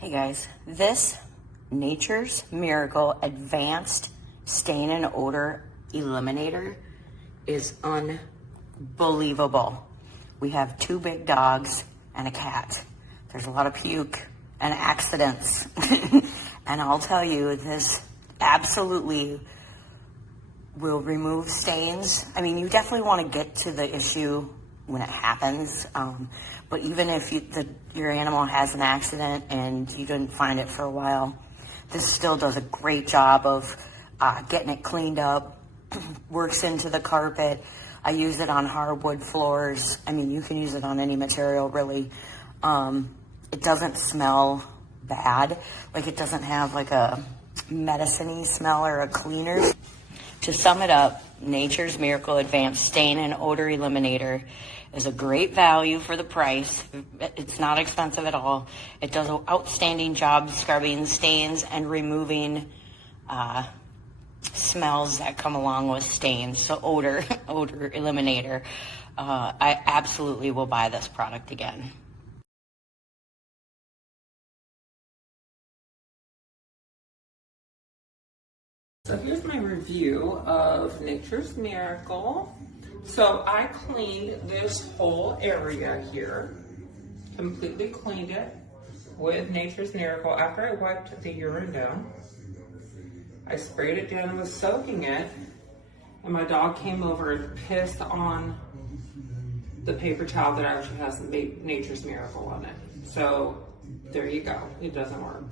Hey guys, this Nature's Miracle Advanced Stain and Odor Eliminator is unbelievable. We have 2 big dogs and a cat. There's a lot of puke and accidents. And I'll tell you, this absolutely will remove stains. I mean, you definitely want to get to the issue when it happens. But even if your animal has an accident and you didn't find it for a while, this still does a great job of getting it cleaned up, works into the carpet. I use it on hardwood floors. I mean, you can use it on any material, really. It doesn't smell bad. Like, it doesn't have like a medicine-y smell or a cleaner. To sum it up, Nature's Miracle Advanced Stain and Odor Eliminator is a great value for the price. It's not expensive at all. It does an outstanding job scrubbing stains and removing smells that come along with stains. So odor eliminator. I absolutely will buy this product again. So here's my review of Nature's Miracle. So I cleaned this whole area here, completely cleaned it with Nature's Miracle. After I wiped the urine down, I sprayed it down and was soaking it, and my dog came over and pissed on the paper towel that actually has Nature's Miracle on it. So there you go, it doesn't work.